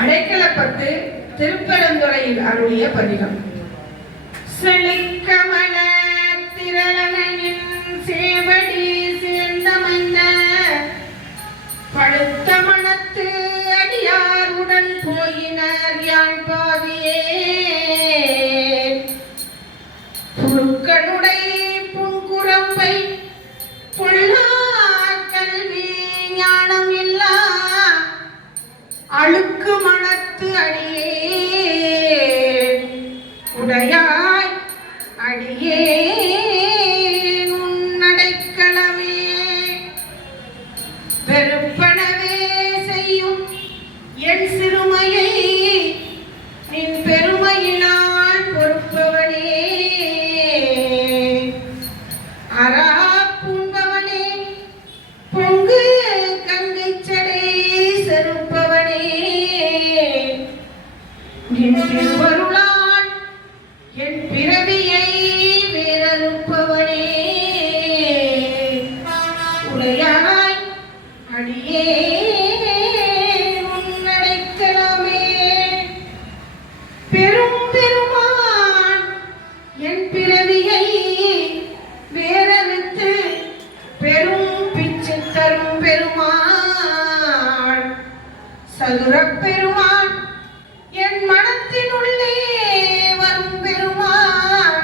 அடைக்கலப்பட்டு திருப்பரந்துறையில் அருளிய பதிகம். செழிக்கமல திரளனையின் சேவடி சேர்ந்தமைந்த பழுத்த மனத்து அடியாருடன் போயினர் யான் பாவியே. புழுக்களுடை புன்குரம்பை பொல்லா கல்வி ஞானம் இல்லா அழுக்கு மனத்து அடியே உடையாய் அடியே உன்னடைக்கலமே. வெறுப்பனவே செய்யும் என் சிறுமையை நின் பெருமையினால் பொறுப்பவனே. அரா பூண்டவனே பொங்கு கங்கைச்சடை செருப்பவனே. நின் திருவருளால் என் பிறவியை வேறறுப்பவனே. உடையாய் அடியே உன்னடைக்கலமே. பெரும் பெருமான் என் பிறவியை வேறறுத்து பெரும் பிச்சு தரும் பெருமான். சதுரப் பெருமான் என் மனத்தினுள்ளே வரும் பெருமான்.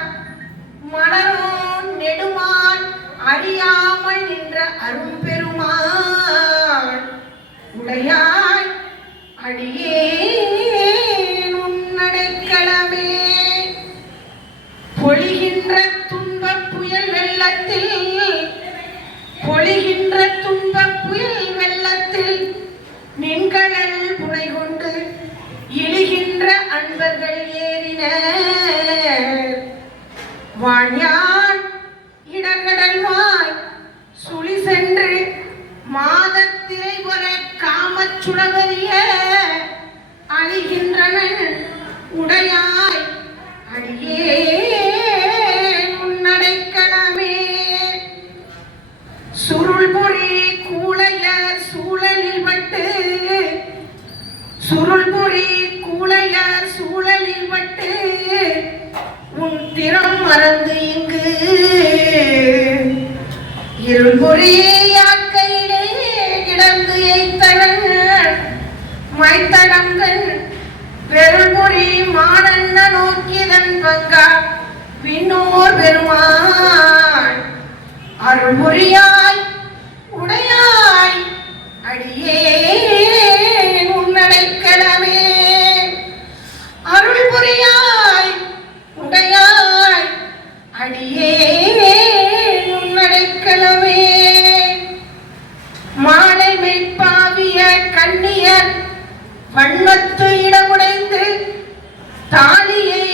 மலரோன் நெடுமான் அறியாமல் நின்ற அரும்பெருமான். உடையாய் அடியே உன்னடைக்கலமே. பொழிகின்ற துன்பப் புயல் வெள்ளத்தில் பொழிகின்ற துன்பப் புயல் வெள்ளத்தில் நின்கடல் புனை கொண்டு இழுகின்ற அன்பர்கள் ஏறினர். வாழியான் இடர்கடல்வாய் சுழி சென்று மாதத்திரை வர காமச்சுடவரிய அழிகின்றனன். உடையாய் அடியே உன்னடைக்கலமே. சுருள்பொறி கூளையர் சூழலில் பட்டு சுருள்பொறி கூளையர் சூழலில் பட்டு உன் திறம் மறந்து இங்கு இருள்பொறி யாக்கையிலே கிடந்து எய்த்தனன் மைத்தடங்கள் பெருள்பொறி மாடன்ன நோக்கிதன் பங்கா விண்ணோர் பெருமான். அருள்பொறியாய் உடையாய் அடியே உன்னடைக்கலமே. அருள் புரியாய் உடையாய் அடியே உன்னடைக்கலமே. மாலை மெய்ப்பாவிய கண்ணியர் வண்ணத்து இடமுடைந்து தாலியை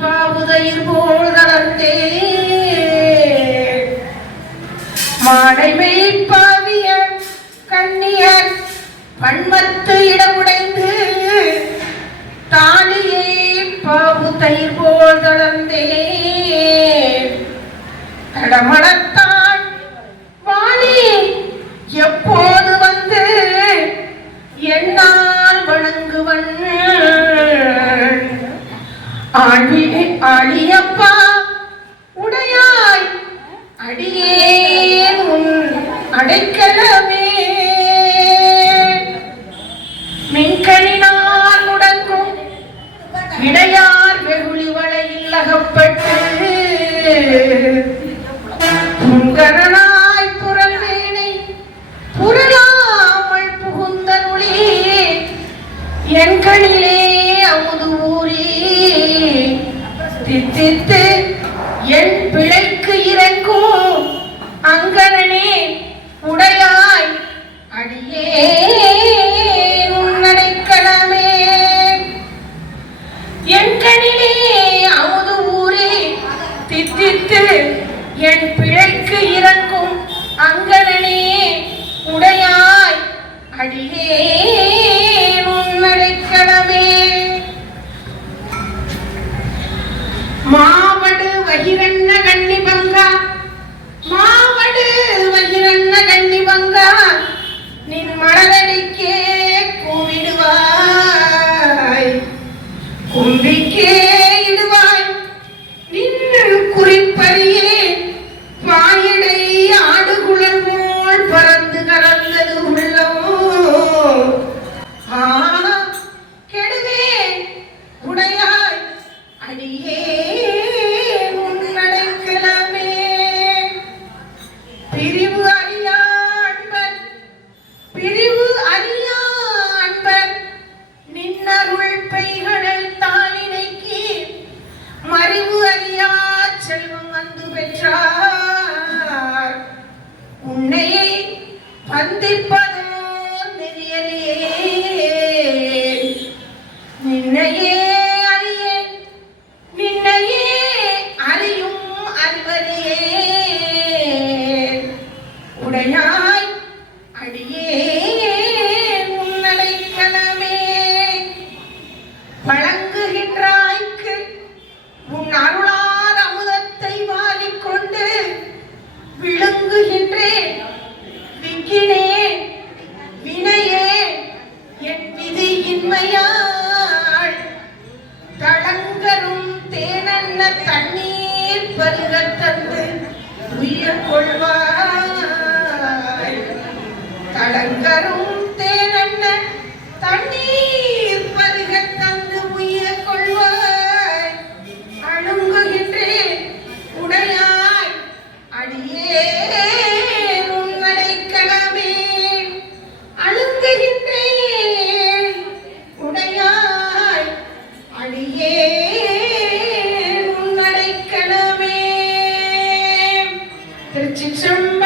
பாவுதயிர் போல் தளர்ந்தே. மாலை மெய்ப்பாவிய கண்ணியர் வன்மத்து இடமுடைந்து தாலியை பாவுதயிர் போல் தளர்ந்தே. தடமடத்தான் வாணி எப்போது வந்து என்னால் வணங்குவன். ஆழியப்பா உடையாய் அடியேன் உன் அடைக்கலமே. மின்கணினால் முடங்கும் இடையார் வெகுளி வளையில் அகப்பட்டு புங்கனாய் புரள் வேணை புரளாமல் புகுந்தருளி என் கண்ணிலே அமுது ஊறி தித்தித்து என் பிழைக்கு இறக்கும் அங்கனே. உடையாய் அடியே உன்னடைக்கலமே. என் கண்ணிலே அமுது ஊறி தித்தித்து என் பிழைக்கு இறக்கும் அங்கனே. உடையாய் அடியே உன்னடைக்கலமே. மாவடு வகிரன்ன கண்ணி பங்கா மாவடு வகிரன்ன கண்ணி பங்கா உன்னையே வந்திப்பது நெறியறியே நின்னையே அறியேன் நின்னையே அறியும் அறிவறியே உடையாய் அடியே உன்னடைக்கலமே வழங்குகின்றாய்க்கு உன் அருளாத அமுதத்தை வாரிக்கொண்டு விழுங்குகின்றேன் விக்கினேன் வினையே என் விதியின்மையாள் தளங்கரும் தேனன்ன தண்ணீர் பருகத் தந்து உயிர் கொள்வாய் தளங்கரும் தேனன்ன தண்ணீர் பருகத் தந்து உயிர் கொள்வாய் அழுங்குகின்றேன் உடையாய் அடியே உன்னடைக்கலமே அழுங்குகின்றேன் உடையாய் அடியே உன்னடைக்கலமே திருச்சிற்றம்பலம்.